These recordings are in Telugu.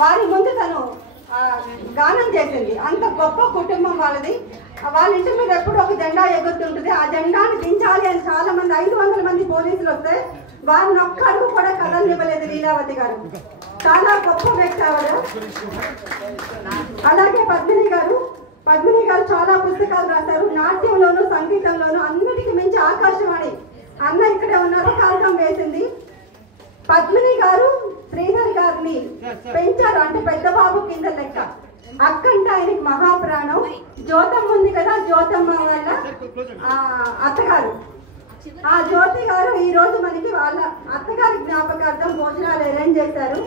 వారి ముందు తను గానం చేసింది. అంత గొప్ప కుటుంబం వాళ్ళది. వాళ్ళ ఇంటి మీద ఎప్పుడు ఒక జెండా ఎగురుతుంటుంది. ఆ జెండాను దించాలి అని చాలా మంది 500 మంది పోలీసులు వస్తే వారిని ఒక్క అడుగు కూడా కదలనివ్వలేదు లీలావతి గారు. చాలా గొప్ప వ్యక్తి ఆవిడ. అలాగే పద్మిని గారు చాలా పుస్తకాలు రాశారు. నాట్యంలోను సంగీతంలోను అన్నిటికీ మించి ఆకాశవాణి అన్న ఇక్కడే ఉన్నారు, కారణం వేసింది. పద్మిని గారు శ్రీధర్ గారిని పెంచారు, అంటే పెద్ద బాబు కింద లెక్క. అక్కంటే ఆయనకి మహాప్రాణం. జ్యోతమ్మ ఉంది కదా, జ్యోతమ్మ వాళ్ళ అత్తగారు. ఆ జ్యోతి గారు ఈ రోజు మనకి వాళ్ళ అత్తగారి జ్ఞాపకార్థం భోజనాలు అరేంజ్ చేశారు.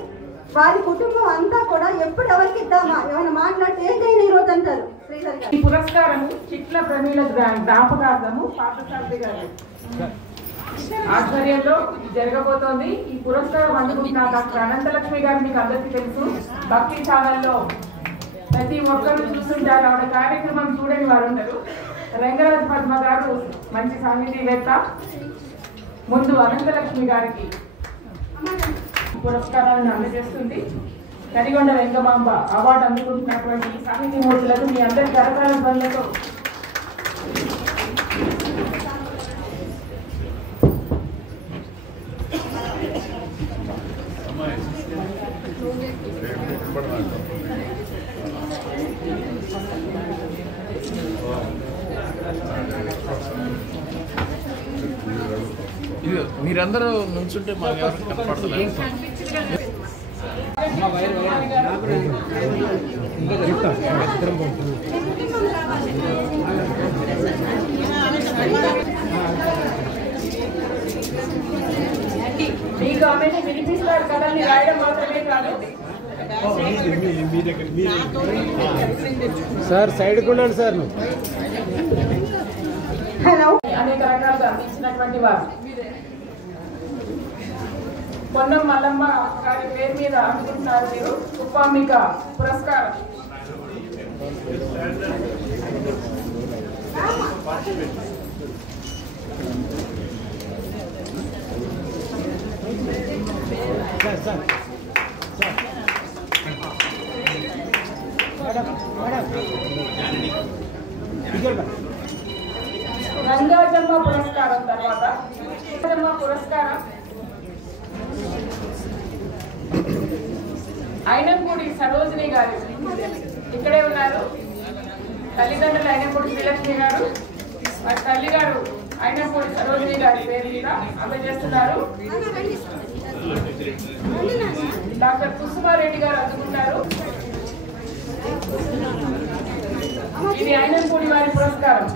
వారి కుటుంబం అంతా కూడా ఎప్పుడు ఎవరికి ఇద్దామా, ఏమైనా మాట్లాడితే ఏం చేయను ఈ రోజు అంటారు శ్రీధర్ గారు. ఈ పురస్కారము చిట్ల ప్రమీల జ్ఞాపకార్థము పార్థసారథి గారు ఆధ్వర్యంలో జరగబోతోంది. ఈ పురస్కారం అందుకుంటున్న డాక్టర్ అనంతలక్ష్మి గారు మీకు అందరికీ తెలుసు. భక్తి ఛానల్లో ప్రతి ఒక్కరు చూస్తుంటారు. ఆవిడ కార్యక్రమం చూడని వారు ఉండరు. రంగరాజు పద్మ గారు మంచి సాహితీవేత్త. ముందు అనంతలక్ష్మి గారికి పురస్కారాలను అందజేస్తుంది. కరిగొండ వెంగమాంబ అవార్డు అందుకుంటున్నటువంటి సాహితీమూర్తులకు మీ అందరి కరతాళ ధ్వనులతో మీరందరూ నుంచుంటే మాకు ఎవరికి కనపడతలేదు. మీకు ఆమె వినిపిస్తారు కదా, మీరు రాయడం మాత్రమే కాదు. సార్ సైడ్ ఉండండి సార్. హలో. అనేక రకాలుగా ఇచ్చినటువంటి వారు పొన్నం మల్లమ్మ గారి పేరు మీద అందుకుంటున్నారు మీరు ఉపాంబిక పురస్కారం. రంగాజమ్మ పురస్కారం తర్వాత పురస్కారం అయినంపూడి సరోజిని గారు ఇక్కడే ఉన్నారు. తల్లిదండ్రులు అయినంపూడి శ్రీలక్ష్మి గారు, వారి తల్లి గారు అయినంపూడి సరోజిని గారి పేరు మీద అందజేస్తున్నారు. డాక్టర్ కుసుమారెడ్డి గారు అందుకుంటారు. ఇది అయినంపూడి వారి పురస్కారం.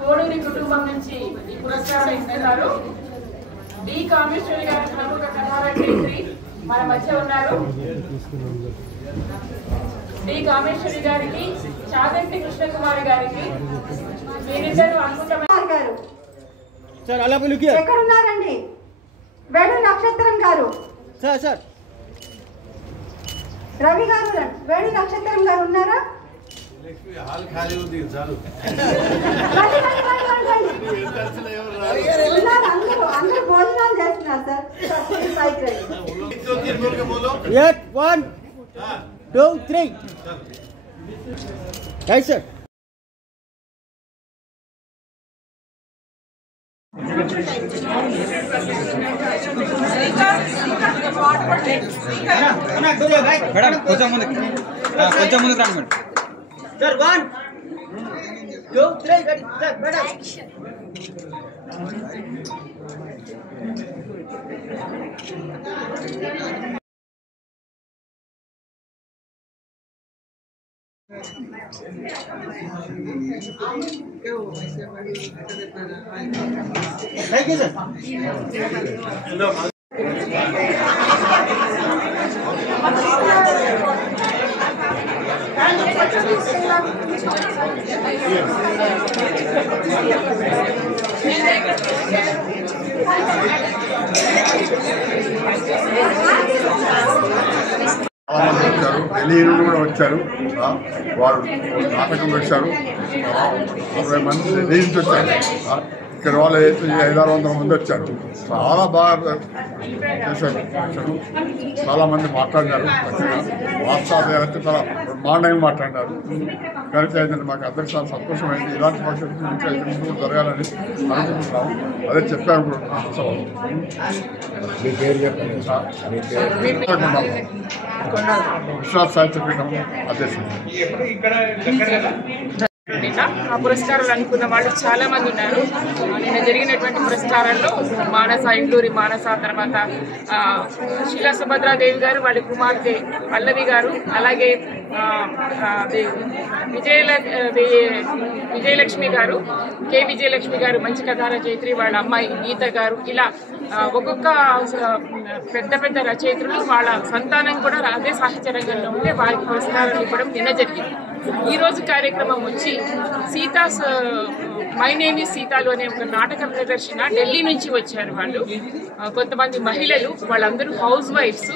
కోడూరి కుటుంబం నుంచి ఈ పురస్కారం ఇస్తున్నారు. డి కామేశ్వరి గారి ప్రముఖ కథారచయిత్రి మన మధ్య ఉన్నారు. డి కామేశ్వరి గారికి, చాగంటి కృష్ణకుమారి గారికి మీరిద్దరు అనుకుంటున్నారు గారు ఎక్కడున్నారండి? వేణు నక్షత్రం గారు, రవి గారు, వేణు నక్షత్రం గారు ఉన్నారా? అందరూ భోజనాలు చేస్తున్నారు సార్. 1 2 3 right sir. మేడం కొంచెం ముందుకు రండి madam. Sir 1 2 3 ready sir. Madam thank you sir. చాలా మంది వచ్చారు, ఢిల్లీ నుండి కూడా వచ్చారు. వారు నాటకం వేశారు. 60 మంది ఢిల్లీ నుంచి వచ్చారు. ఇక్కడ వాళ్ళు 500-600 మంది వచ్చారు. చాలా బాగా చేశారు. చాలా మంది మాట్లాడినారు. వాస్తవాలు అయితే చాలా బ్రహ్మాండంగా మాట్లాడినారు. కనుక ఏంటంటే మాకు అందరికీ చాలా సంతోషమైంది. ఇలాంటి పరిస్థితులు ఇంకా ఎదురు జరగాలని అనుకుంటున్నాము. అదే చెప్పారు ఉత్సవం. విశ్వాస సాహిత్య పీఠం అధ్యక్షుడు. ఆ పురస్కారాలు అనుకున్న వాళ్ళు చాలా మంది ఉన్నారు. నిన్న జరిగినటువంటి పురస్కారాల్లో మానస, ఇంటూరి మానస, తర్వాత శిలా సుభద్రాదేవి గారు, వాళ్ళ కుమార్తె పల్లవి గారు, అలాగే విజయలక్ష్మి గారు, కె విజయలక్ష్మి గారు, మంచి కథా రచయిత్రి, వాళ్ళ అమ్మాయి గీత గారు, ఇలా ఒక్కొక్క పెద్ద పెద్ద రచయిత్రులు వాళ్ళ సంతానం కూడా అదే సాహిత్య రంగంలో ఉంటే వారికి పురస్కారాలు ఇవ్వడం నిన్న జరిగింది. ఈ రోజు కార్యక్రమం వచ్చి మై నేమ్ ఈజ్ సీతాలు అనే ఒక నాటక ప్రదర్శన ఢిల్లీ నుంచి వచ్చారు వాళ్ళు. కొంతమంది మహిళలు, వాళ్ళందరూ హౌస్ వైఫ్స్.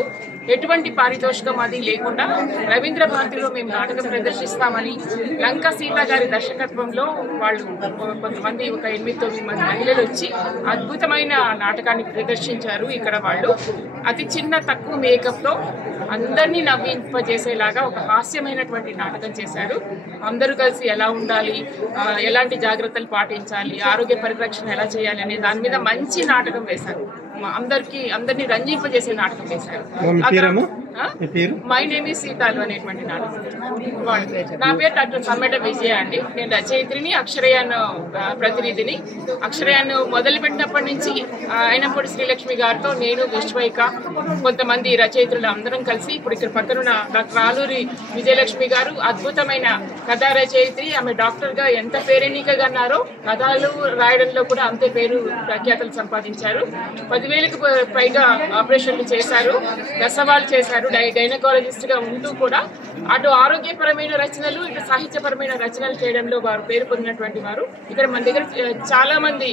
ఎటువంటి పారితోషికం అది లేకుండా రవీంద్ర భారతిలో మేము నాటకం ప్రదర్శిస్తామని లంకా సీత గారి దర్శకత్వంలో వాళ్ళు కొంతమంది ఒక 8-9 మంది మహిళలు వచ్చి అద్భుతమైన నాటకాన్ని ప్రదర్శించారు. ఇక్కడ వాళ్ళు అతి చిన్న తక్కువ మేకప్తో అందరినీ నవ్వింపజేసేలాగా ఒక హాస్యమైనటువంటి నాటకం చేశారు. అందరూ కలిసి ఎలా ఉండాలి, ఎలాంటి జాగ్రత్తలు పాటించాలి, ఆరోగ్య పరిరక్షణ ఎలా చేయాలి అనే దాని మీద మంచి నాటకం వేశారు. అందరినీ రంజింపజేసే నాటకం వేశారు. మై నేమ్ ఈజ్ సీతాలు అనేటువంటి నాటకం. నా పేరు డాక్టర్ సమ్మెట విజయ అండి. నేను రచయిత్రిని, అక్షరయాన్ ప్రతినిధిని. అక్షరయాన్ మొదలుపెట్టినప్పటి నుంచి అయినప్పటి శ్రీలక్ష్మి గారితో నేను, విశ్వైక, కొంతమంది రచయిత్రులు అందరం కలిసి ఇప్పుడు ఇక్కడ పక్కనున్న డాక్టర్ ఆలూరి విజయలక్ష్మి గారు అద్భుతమైన కథా రచయిత్రి. ఆమె డాక్టర్గా ఎంత పేరెన్నికగా అన్నారో కథలు రాయడంలో కూడా అంతే పేరు ప్రఖ్యాతలు సంపాదించారు. 10,000కు పైగా ఆపరేషన్లు చేశారు, ప్రసవాలు చేశారు. గైనకాలజిస్ట్ గా ఉంటూ కూడా అటు ఆరోగ్యపరమైన రచనలు, ఇటు సాహిత్యపరమైన రచనలు చేయడంలో వారు పేరు పొందినటువంటి వారు. ఇక్కడ మన దగ్గర చాలా మంది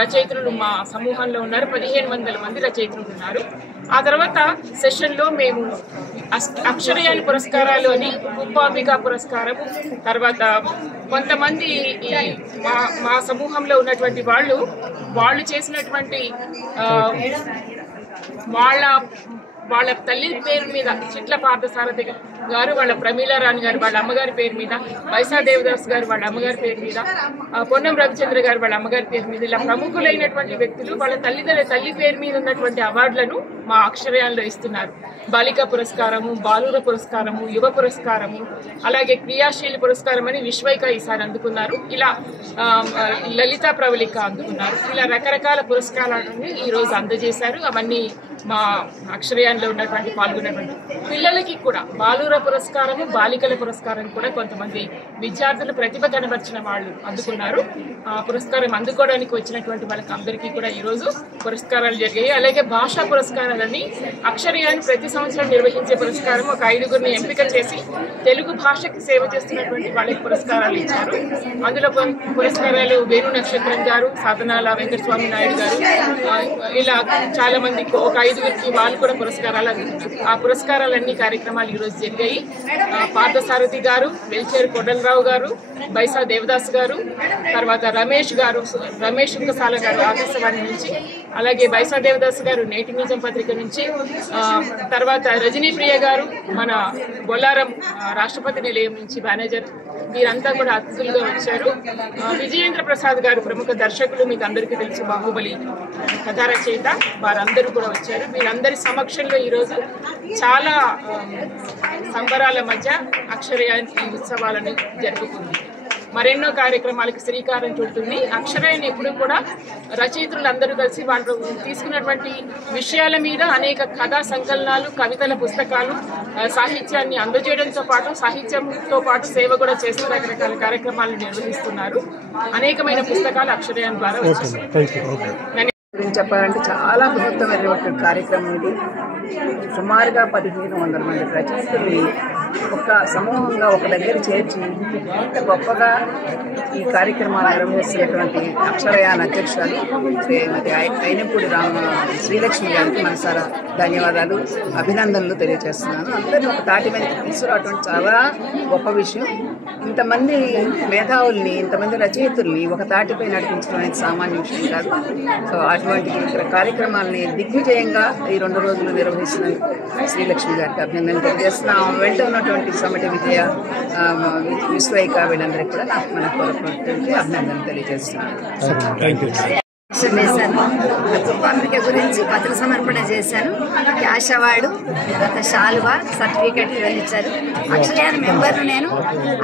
రచయిత్రులు మా సమూహంలో ఉన్నారు. 1500 మంది రచయిత్రులు ఉన్నారు. ఆ తర్వాత సెషన్ లో మేము అక్షరయాన్ పురస్కారాలు అని ఉపాంబిక పురస్కారం, తర్వాత కొంతమంది మా సమూహంలో ఉన్నటువంటి వాళ్ళు చేసినటువంటి వాళ్ళ తల్లి పేరు మీద చిట్ల పార్థసారథి గారు, వాళ్ళ ప్రమీలారాణి గారు వాళ్ళ అమ్మగారి పేరు మీద, వైసా దేవదాస్ గారు వాళ్ళ అమ్మగారి పేరు మీద, పొన్నం రవిచంద్ర గారు వాళ్ళ అమ్మగారి పేరు మీద, ఇలా ప్రముఖులైనటువంటి వ్యక్తులు వాళ్ళ తల్లి పేరు మీద ఉన్నటువంటి అవార్డులను మా అక్షరయాల్లో ఇస్తున్నారు. బాలికా పురస్కారము, బాలుర పురస్కారము, యువ పురస్కారము, అలాగే క్రియాశీలి పురస్కారం అని విశ్వైక ఈసారి అందుకున్నారు. ఇలా లలితా ప్రవళిక అందుకున్నారు. ఇలా రకరకాల పురస్కారాలను ఈరోజు అందజేశారు. అవన్నీ మా అక్షరయాన్లో ఉన్నటువంటి పాల్గొన్నటువంటి పిల్లలకి కూడా బాలుర పురస్కారము, బాలికల పురస్కారం కూడా కొంతమంది విద్యార్థులు ప్రతిభ కనబర్చిన వాళ్ళు అందుకున్నారు. పురస్కారం అందుకోవడానికి వచ్చినటువంటి వాళ్ళకి అందరికీ కూడా ఈరోజు పురస్కారాలు జరిగాయి. అలాగే భాషా పురస్కారాలని అక్షరయాన్ ప్రతి సంవత్సరం నిర్వహించే పురస్కారం ఒక 5గురిని ఎంపిక చేసి తెలుగు భాషకి సేవ చేస్తున్నటువంటి వాళ్ళకి పురస్కారాలు ఇచ్చారు. అందులో పురస్కారాలు వేణు నక్షత్రం గారు, సాధనాల వెంకటస్వామి నాయుడు గారు, ఇలా చాలా మంది ఒక 5గురికి వాళ్ళు కూడా పురస్కారాలు అందుకున్నారు. ఆ పురస్కారాలన్నీ కార్యక్రమాలు ఈరోజు జరిగాయి. పార్థసారథి గారు, వెల్చేరు కొడలరావు గారు, బైసా దేవదాస్ గారు, తర్వాత రమేష్ ఇంకసాల గారు ఆకాశవాణి నుంచి, అలాగే బైసా దేవదాస్ గారు నేటి నిజం పత్రిక నుంచి, తర్వాత రజనీప్రియ గారు మన బొల్లారం రాష్ట్రపతి నిలయం నుంచి మేనేజర్, వీరంతా కూడా అతిథులుగా వచ్చారు. విజయేంద్ర ప్రసాద్ గారు ప్రముఖ దర్శకులు, మీకు అందరికీ తెలుసు, బాహుబలి కథా రచయిత, వారందరూ కూడా వచ్చారు. వీరందరి సమక్షంలో ఈరోజు చాలా సంబరాల మధ్య అక్షరయాన్ ఈ ఉత్సవాలను జరుపుకుంది. మరెన్నో కార్యక్రమాలకు శ్రీకారం చుడుతుంది. అక్షరయాన్ ఎప్పుడు కూడా రచయిత్రులందరూ కలిసి వాళ్ళు తీసుకున్నటువంటి విషయాల మీద అనేక కథా సంకలనాలు, కవితల పుస్తకాలు, సాహిత్యాన్ని అందజేయడంతో పాటు సాహిత్యంతో పాటు సేవ కూడా చేస్తూ రకరకాల కార్యక్రమాలను నిర్వహిస్తున్నారు. అనేకమైన పుస్తకాలు అక్షరయాన్ ద్వారా వచ్చాయి. చెప్పాలంటే చాలా బృహత్తమైన కార్యక్రమం ఇది. సుమారుగా 1500 మంది రచయితల్ని ఒక సమూహంగా ఒక దగ్గర చేర్చి ఇంత గొప్పగా ఈ కార్యక్రమాలు నిర్వహిస్తున్నటువంటి అక్షరయాన్ అధ్యక్షురాలు శ్రీమతి అయినపూడి శ్రీలక్ష్మి గారికి మనసారా ధన్యవాదాలు, అభినందనలు తెలియజేస్తున్నాను. అందరినీ ఒక తాటి మీద తీసుకురావడం చాలా గొప్ప విషయం. ఇంతమంది మేధావుల్ని, ఇంతమంది రచయితుల్ని ఒక తాటిపై నడిపించడం అనేది సామాన్య విషయం కాదు. సో అటువంటి కార్యక్రమాలని దిగ్విజయంగా ఈ 2 రోజులు నిర్వహిస్తున్నందుకు శ్రీలక్ష్మి గారికి అభినందనలు తెలియజేస్తున్నాం. వెంట ఉన్నటువంటి సమటి విజయ, విశ్వైక వీళ్ళందరికీ కూడా నాకు మనపూర్వకమైనటువంటి అభినందనలు తెలియజేస్తున్నాను. చేశాను పత్రిక గురించి పత్ర సమర్పణ చేశాను. క్యాష్ అవార్డు, తర్వాత శాలువా, సర్టిఫికెట్ ఇవన్నీ ఇచ్చారు. అక్షరయాన్ మెంబర్ను నేను.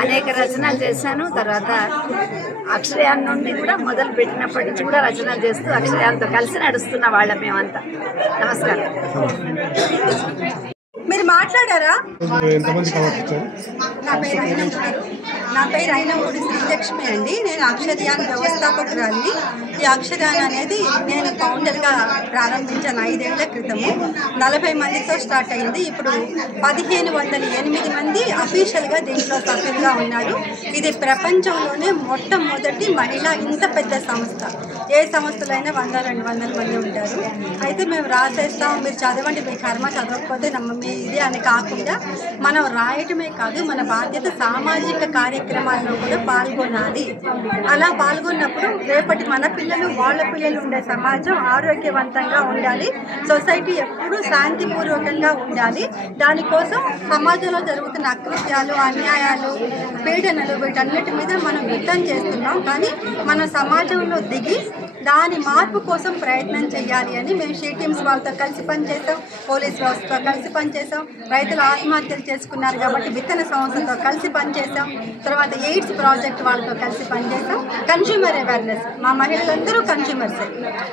అనేక రచనలు చేశాను. తర్వాత అక్షరయాన్ నుండి కూడా మొదలు పెట్టినప్పటి నుంచి కూడా రచనలు చేస్తూ అక్షరయాన్తో కలిసి నడుస్తున్న వాళ్ళం మేమంతా. నమస్కారం. మీరు మాట్లాడారా? నా పేరు అయినపూడి శ్రీలక్ష్మి అండి. నేను అక్షరయాన్ వ్యవస్థాపకురాలిని. ఈ అక్షరయాన్ అనేది నేను ఫౌండర్గా ప్రారంభించాను 5 ఏళ్ల క్రితము. 40 మందితో స్టార్ట్ అయింది. ఇప్పుడు 1508 మంది అఫీషియల్గా దీంట్లో సభ్యులుగా ఉన్నారు. ఇది ప్రపంచంలోనే మొట్టమొదటి మహిళ ఇంత పెద్ద సంస్థ. ఏ సంస్థలో అయినా 100-200 మంది ఉంటారు. అయితే మేము రాసేస్తాం, మీరు చదవండి, మీ కర్మ, చదవకపోతే మీ ఇది అని కాకుండా మనం రాయటమే కాదు, మన బాధ్యత సామాజిక కార్యక్రమాల్లో కూడా పాల్గొనాలి. అలా పాల్గొన్నప్పుడు రేపటి మన పిల్లలు, వాళ్ళ పిల్లలు ఉండే సమాజం ఆరోగ్యవంతంగా ఉండాలి. సొసైటీ ఎప్పుడూ శాంతిపూర్వకంగా ఉండాలి. దానికోసం సమాజంలో జరుగుతున్న అకృత్యాలు, అన్యాయాలు, పీడనలు వీటన్నిటి మీద మనం యుద్ధం చేస్తున్నాం. కానీ మన సమాజంలో దిగి దాని మార్పు కోసం ప్రయత్నం చేయాలి అని మేము షీ టీమ్స్ వాళ్ళతో కలిసి పనిచేసాం, పోలీస్ వ్యవస్థతో కలిసి పనిచేసాం, రైతులు ఆత్మహత్యలు చేసుకున్నారు కాబట్టి విత్తన సంస్థతో కలిసి పనిచేసాం, తర్వాత ఎయిడ్స్ ప్రాజెక్ట్ వాళ్ళతో కలిసి పనిచేసాం. కన్జ్యూమర్ అవేర్నెస్, మా మహిళలందరూ కన్జ్యూమర్సే,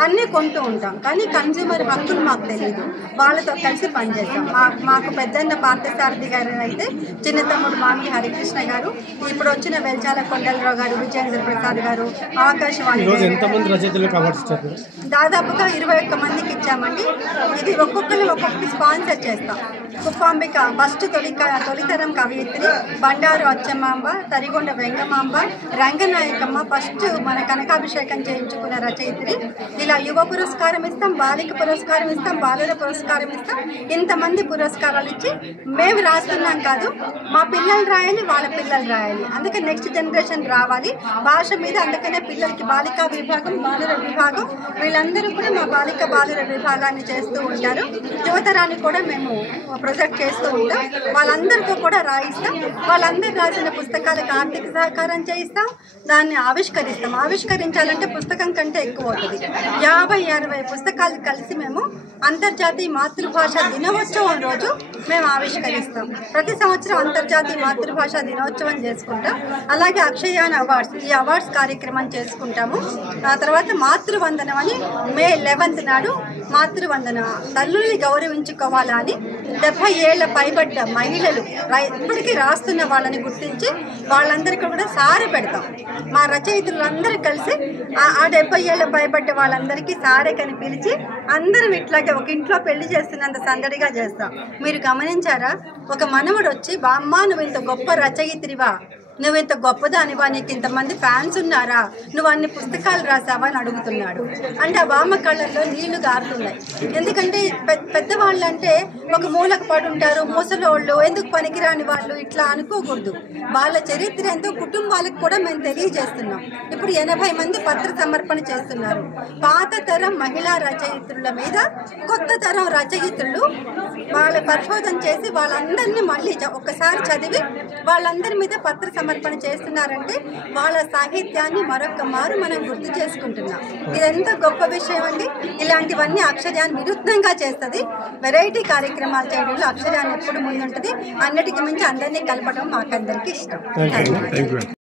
అన్నీ కొంటూ ఉంటాం కానీ కన్జ్యూమర్ హక్కులు మాకు తెలియదు. వాళ్ళతో కలిసి పనిచేసాం. మాకు పెద్దన్న పార్థసారథి గారు అయితే, చిన్న తమ్ముడు మామి హరికృష్ణ గారు, ఇప్పుడు వచ్చిన వెల్చాల కొండలరావు గారు, విజయేంద్ర ప్రసాద్ గారు, ఆకాశవాణి దాదాపుగా 21 మందికి ఇచ్చామండి. ఇది ఒక్కొక్కరిని స్పాన్సర్ చేస్తాం. కుప్పాంబిక ఫస్ట్ తొలితరం కవయిత్రి, బండారు అచ్చమాంబ, తరిగొండ వెంగమాంబ, రంగనాయకమ్మ ఫస్ట్ మన కనకాభిషేకం చేయించుకున్న రచయిత్రి. ఇలా యువ పురస్కారం ఇస్తాం, బాలిక పురస్కారం ఇస్తాం, బాలుర పురస్కారం ఇస్తాం. ఇంతమంది పురస్కారాలు ఇచ్చి మేము రాస్తున్నాం కాదు, మా పిల్లలు రాయాలి, వాళ్ళ పిల్లలు రాయాలి. అందుకే నెక్స్ట్ జనరేషన్ రావాలి భాష మీద. అందుకనే పిల్లలకి బాలికా విభాగం, బాలుర విభాగం, వీళ్ళందరూ కూడా మా బాలిక బాలుర విభాగాన్ని చేస్తూ ఉంటారు. యువతరాన్ని కూడా మేము ప్రొజెక్ట్ చేస్తూ ఉంటాం. వాళ్ళందరితో కూడా రాయిస్తాం. వాళ్ళందరూ రాసిన పుస్తకాలకు ఆర్థిక సహకారం చేయిస్తాం, దాన్ని ఆవిష్కరిస్తాం. ఆవిష్కరించాలంటే పుస్తకం కంటే ఎక్కువ అవుతుంది. 50-60 పుస్తకాలు కలిసి మేము అంతర్జాతీయ మాతృభాష దినోత్సవం రోజు మేము ఆవిష్కరిస్తాం. ప్రతి సంవత్సరం అంతర్జాతీయ మాతృభాష దినోత్సవం చేసుకుంటాం. అలాగే అక్షరయాన్ అవార్డ్స్, ఈ అవార్డ్స్ కార్యక్రమం చేసుకుంటాము. ఆ తర్వాత మాతృవందనం అని మే 11th నాడు మాతృవందన, తల్లుల్ని గౌరవించుకోవాలా అని 70 ఏళ్ల పైబడ్డ మహిళలు ఇప్పటికీ రాస్తున్న వాళ్ళని గుర్తించి వాళ్ళందరికీ కూడా సారె పెడతాం. మా రచయితలందరూ కలిసి ఆ 70 ఏళ్ల పైబడ్డ వాళ్ళందరికీ సారె కని పిలిచి అందరం ఇట్లాగే ఒక ఇంట్లో పెళ్లి చేస్తున్నంత సందడిగా చేస్తాం. మీరు గమనించారా? ఒక మనవడు వచ్చి, బామ్మ నువ్వు ఇంత గొప్ప రచయిత్రివా, నువ్వు ఇంత గొప్పదానివా, నీకు ఇంతమంది ఫ్యాన్స్ ఉన్నారా, నువ్వు అన్ని పుస్తకాలు రాసావా అని అడుగుతున్నాడు. అంటే ఆ బామ్మ కళ్ళల్లో నీళ్లు గారుతున్నాయి. ఎందుకంటే పెద్దవాళ్ళు అంటే ఒక మూలకు పడుంటారు, ముసలోళ్ళు, ఎందుకు పనికిరాని వాళ్ళు, ఇట్లా అనుకోకూడదు. వాళ్ళ చరిత్ర ఎంతో కుటుంబాలకు కూడా మేము తెలియజేస్తున్నాం. ఇప్పుడు 80 మంది పత్ర సమర్పణ చేస్తున్నారు. పాత తరం మహిళా రచయిత్రుల మీద కొత్త తరం రచయిత్రులు వాళ్ళ పరిశోధన చేసి వాళ్ళందరినీ మళ్ళీ ఒక్కసారి చదివి వాళ్ళందరి మీద పత్ర సమర్పణ చేస్తున్నారంటే వాళ్ళ సాహిత్యాన్ని మరొక మారు మనం గుర్తు చేసుకుంటున్నాం. ఇదెంత గొప్ప విషయం అండి. ఇలాంటివన్నీ అక్షరయాన్ వినూత్నంగా చేస్తుంది. వెరైటీ కార్యక్రమాలు చేయడంలో అక్షరయాన్ ఎప్పుడు ముందుంటుంది. అన్నిటికీ మించి అందరినీ కలపడం మాకందరికీ ఇష్టం.